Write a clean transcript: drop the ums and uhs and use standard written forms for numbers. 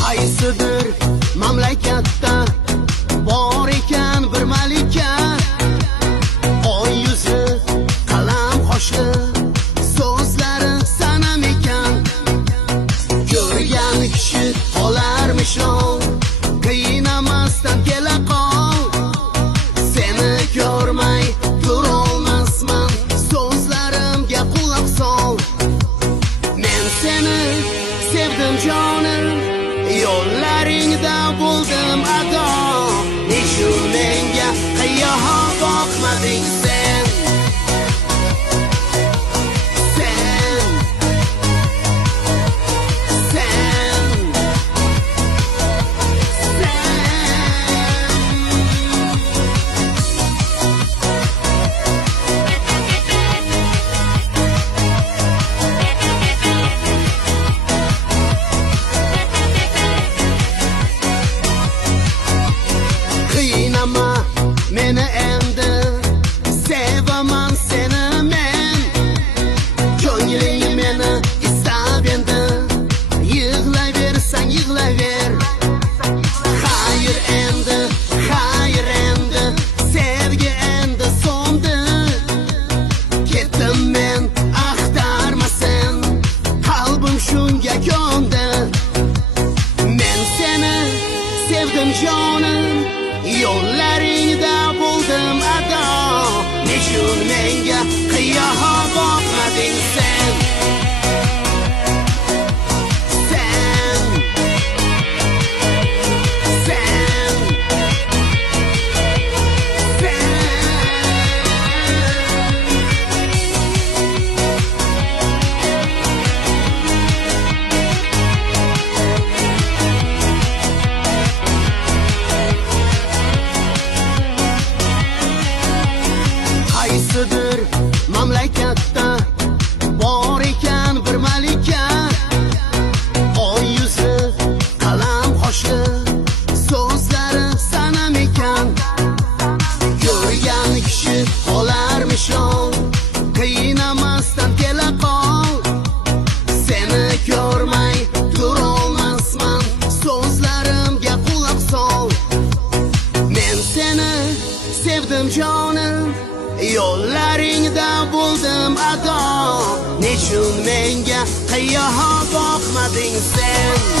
Qaysidir mamlakatda bor ekan bir malika, oy yuzi qalam qoshli, so'zlari sanam ekan. Ko'rgan kishi olarmish ol, qiynamasdan kela qol. Seni ko'rmay turolmasman, so'zlarimga quloq sol. Men seni sevdim jonim, yo'llaringda bo'ldim ado. Nechun menga qiyoha boqmading sen? Qiynama meni endi, sevaman seni men. Ko'ngling meni istab endi, yig'layversang yig'layver. Xayr endi, sevgi endi so'ndi. Ketdim men, axtarmasin, qalbim shunga ko'ndi. Men seni sevdim jonim, yo'llaringda bo'ldim ado. Nechun menga qiyoha boqmading sen? Qaysidir mamlakatda bor ekan bir malika, oy yuzi qalam qoshli, so'zlari sanam ekan. Ko'rgan kishi olarmish ol, qiynamasdan kela qol. Seni ko'rmay turolmasman, so'zlarimga quloq sol. Men seni sevdim jonim, yo'llaringda bo'ldim ado. Nechun menga qiyoha boqmading sen?